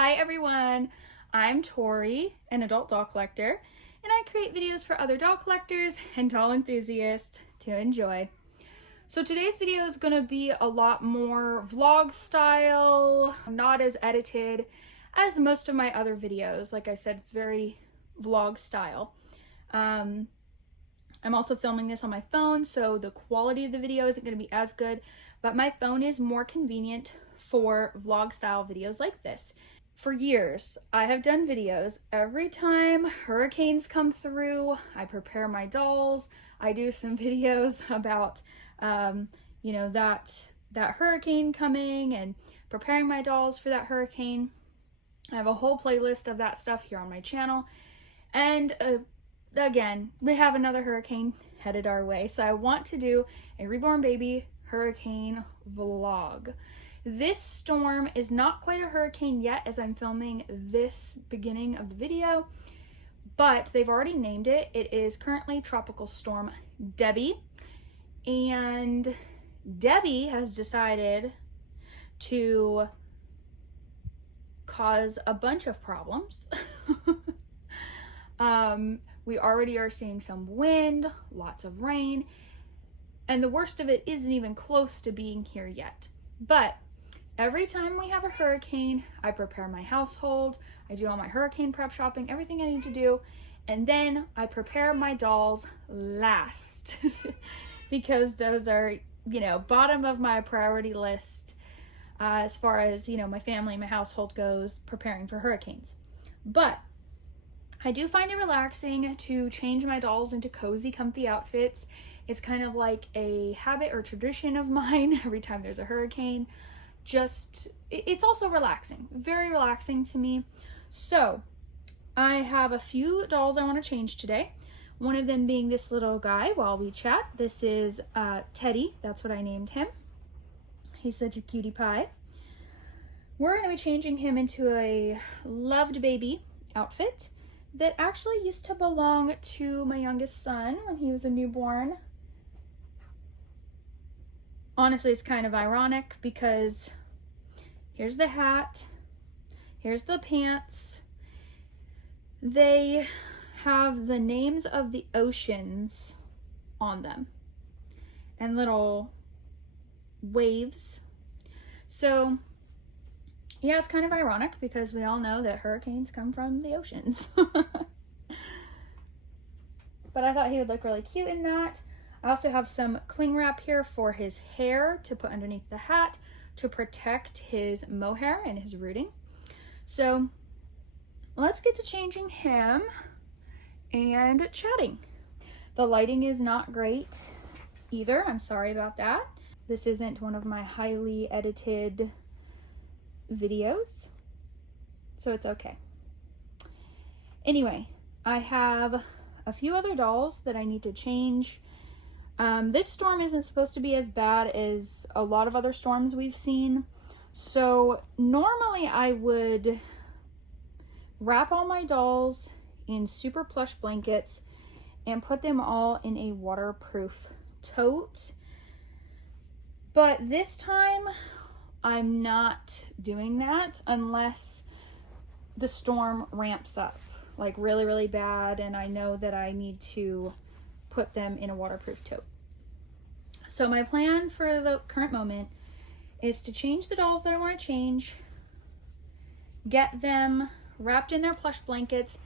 Hi everyone, I'm Tori, an adult doll collector, and I create videos for other doll collectors and doll enthusiasts to enjoy. So today's video is going to be a lot more vlog style, not as edited as most of my other videos. Like I said, it's very vlog style. I'm also filming this on my phone, so the quality of the video isn't going to be as good, but my phone is more convenient for vlog style videos like this. For years, I have done videos. Every time hurricanes come through, I prepare my dolls. I do some videos about, that hurricane coming and preparing my dolls for that hurricane. I have a whole playlist of that stuff here on my channel. And again, we have another hurricane headed our way. So I want to do a Reborn baby hurricane vlog. This storm is not quite a hurricane yet as I'm filming this beginning of the video, but they've already named it. It is currently Tropical Storm Debby, and Debby has decided to cause a bunch of problems. We already are seeing some wind, lots of rain, and the worst of it isn't even close to being here yet. But every time we have a hurricane, I prepare my household, I do all my hurricane prep shopping, everything I need to do, and then I prepare my dolls last because those are, bottom of my priority list as far as, my family, my household goes, preparing for hurricanes. But I do find it relaxing to change my dolls into cozy, comfy outfits. It's kind of like a habit or tradition of mine every time there's a hurricane. It's also relaxing, very relaxing to me. So I have a few dolls I want to change today. One of them being this little guy while we chat. This is Teddy, that's what I named him. He's such a cutie pie. We're going to be changing him into a loved baby outfit that actually used to belong to my youngest son when he was a newborn. Honestly, it's kind of ironic because here's the hat, here's the pants. They have the names of the oceans on them and little waves. So yeah, it's kind of ironic because we all know that hurricanes come from the oceans. But I thought he would look really cute in that. I also have some cling wrap here for his hair to put underneath the hat to protect his mohair and his rooting. So let's get to changing him and chatting. The lighting is not great either. I'm sorry about that. This isn't one of my highly edited videos, so it's okay. Anyway, I have a few other dolls that I need to change. This storm isn't supposed to be as bad as a lot of other storms we've seen. So normally I would wrap all my dolls in super plush blankets and put them all in a waterproof tote. But this time I'm not doing that unless the storm ramps up like really, really bad and I know that I need to put them in a waterproof tote. So my plan for the current moment is to change the dolls that I want to change, get them wrapped in their plush blankets,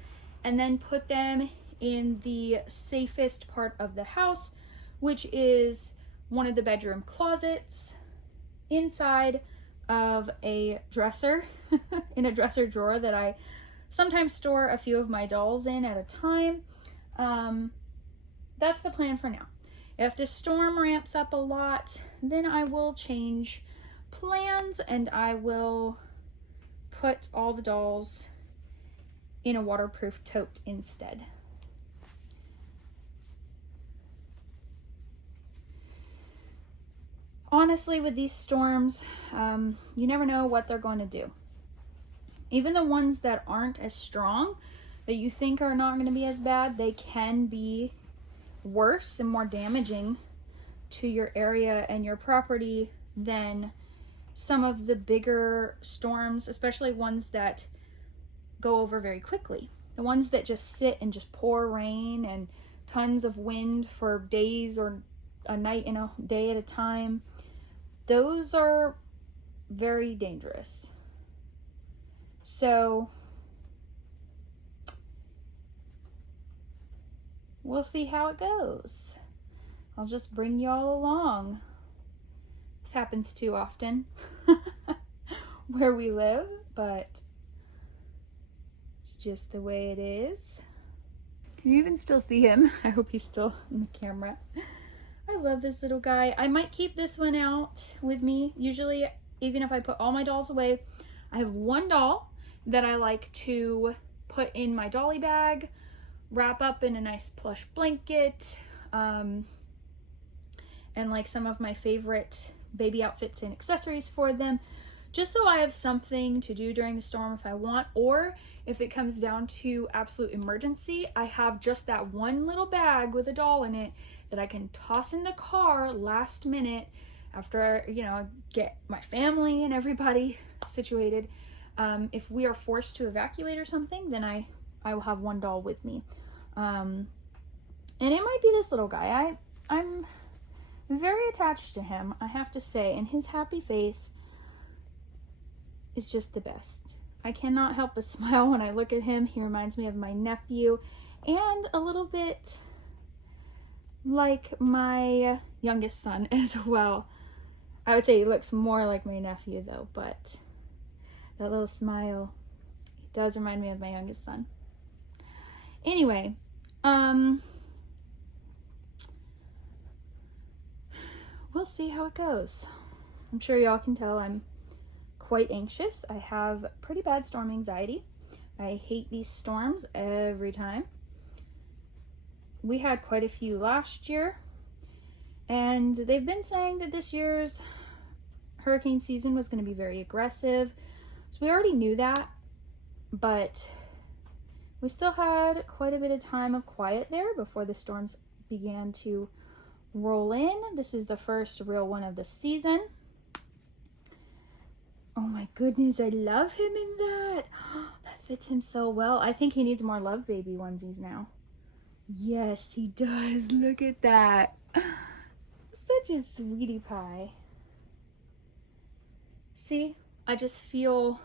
and then put them in the safest part of the house, which is one of the bedroom closets inside of a dresser, in a dresser drawer that I sometimes store a few of my dolls in at a time. That's the plan for now. If the storm ramps up a lot, then I will change plans and I will put all the dolls in a waterproof tote instead. Honestly, with these storms, you never know what they're going to do. Even the ones that aren't as strong, that you think are not going to be as bad, they can be worse and more damaging to your area and your property than some of the bigger storms, especially ones that go over very quickly. The ones that just sit and just pour rain and tons of wind for days or a night and a day at a time, those are very dangerous. So we'll see how it goes. I'll just bring y'all along. This happens too often where we live, but it's just the way it is. Can you even still see him? I hope he's still in the camera. I love this little guy. I might keep this one out with me. Usually, even if I put all my dolls away, I have one doll that I like to put in my dolly bag, wrap up in a nice plush blanket, and like some of my favorite baby outfits and accessories for them, just so I have something to do during the storm if I want, or if it comes down to absolute emergency, I have just that one little bag with a doll in it that I can toss in the car last minute after, you know, get my family and everybody situated. If we are forced to evacuate or something, then I will have one doll with me. And it might be this little guy. I'm very attached to him, I have to say, and his happy face is just the best. I cannot help but smile when I look at him. He reminds me of my nephew and a little bit like my youngest son as well. I would say he looks more like my nephew though, but that little smile, it does remind me of my youngest son. Anyway, we'll see how it goes. I'm sure y'all can tell I'm quite anxious. I have pretty bad storm anxiety. I hate these storms every time. We had quite a few last year, and they've been saying that this year's hurricane season was going to be very aggressive. So we already knew that, but we still had quite a bit of time of quiet there before the storms began to roll in. This is the first real one of the season. Oh my goodness, I love him in that. That fits him so well. I think he needs more Love Baby onesies now. Yes, he does. Look at that. Such a sweetie pie. See, I just feel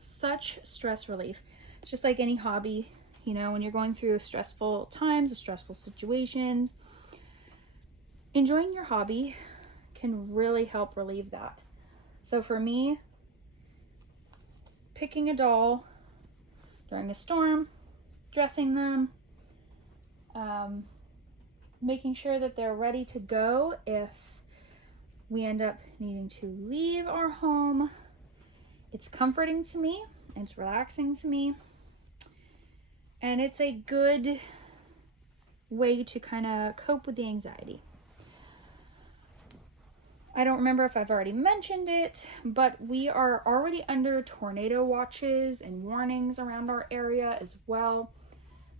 such stress relief. It's just like any hobby, you know, when you're going through stressful times, stressful situations, enjoying your hobby can really help relieve that. So for me, picking a doll during a storm, dressing them, making sure that they're ready to go if we end up needing to leave our home. It's comforting to me, it's relaxing to me, and it's a good way to kind of cope with the anxiety. I don't remember if I've already mentioned it, but we are already under tornado watches and warnings around our area as well.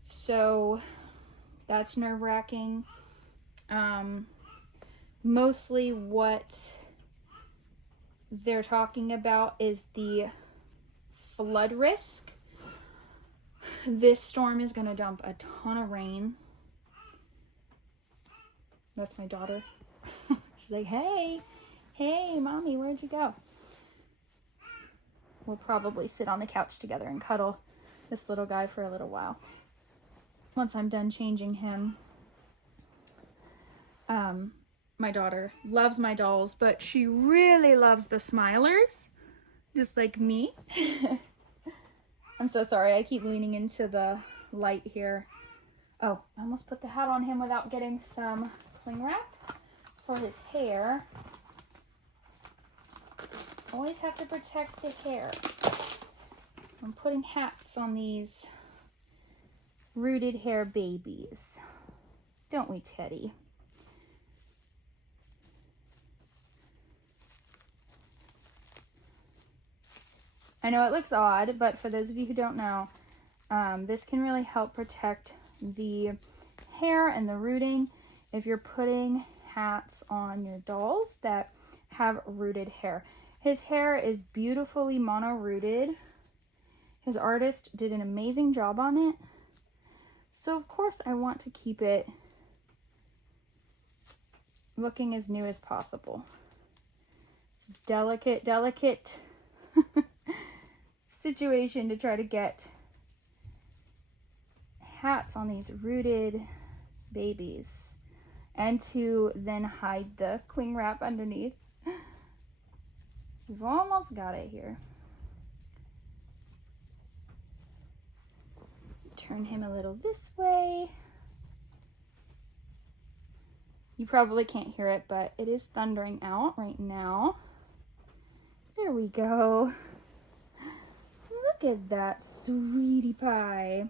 So that's nerve-wracking. Mostly what they're talking about is the flood risk. This storm is going to dump a ton of rain. That's my daughter. She's like, hey, mommy, where'd you go? We'll probably sit on the couch together and cuddle this little guy for a little while once I'm done changing him. My daughter loves my dolls, but she really loves the Smilers, just like me. I'm so sorry, I keep leaning into the light here. Oh, I almost put the hat on him without getting some cling wrap for his hair. Always have to protect the hair. I'm putting hats on these rooted hair babies. Don't we, Teddy? I know it looks odd, but for those of you who don't know, this can really help protect the hair and the rooting if you're putting hats on your dolls that have rooted hair. His hair is beautifully mono-rooted. His artist did an amazing job on it. So of course I want to keep it looking as new as possible. It's a delicate situation to try to get hats on these rooted babies and to then hide the cling wrap underneath. We've almost got it here. Turn him a little this way. You probably can't hear it, but it is thundering out right now. There we go. Look at that sweetie pie.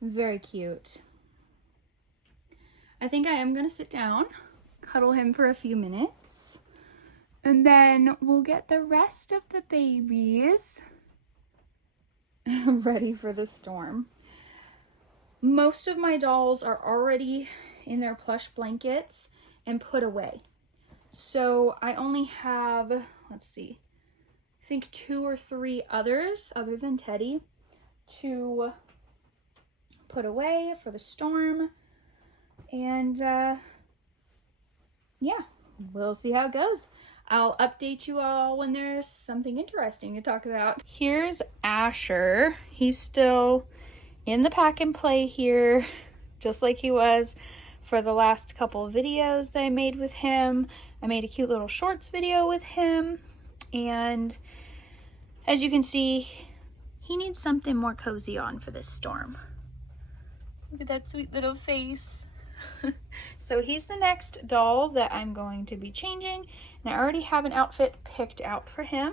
Very cute. I think I am gonna sit down, cuddle him for a few minutes, and then we'll get the rest of the babies ready for the storm. Most of my dolls are already in their plush blankets and put away. So I only have, let's see, I think 2 or 3 others other than Teddy to put away for the storm. And yeah, we'll see how it goes. I'll update you all when there's something interesting to talk about. Here's Asher. He's still in the pack and play here, just like he was for the last couple of videos that I made with him. I made a cute little shorts video with him, and as you can see, he needs something more cozy on for this storm. Look at that sweet little face. So he's the next doll that I'm going to be changing, and I already have an outfit picked out for him.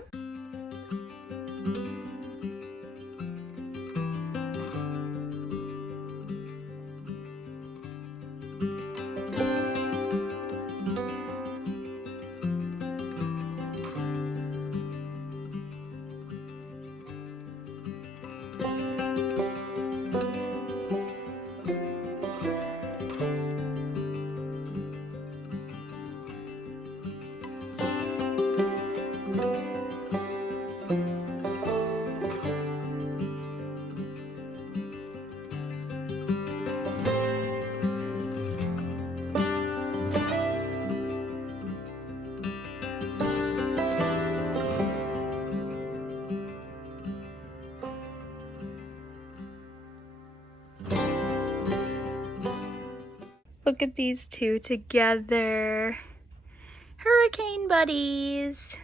Look at these two together. Hurricane buddies.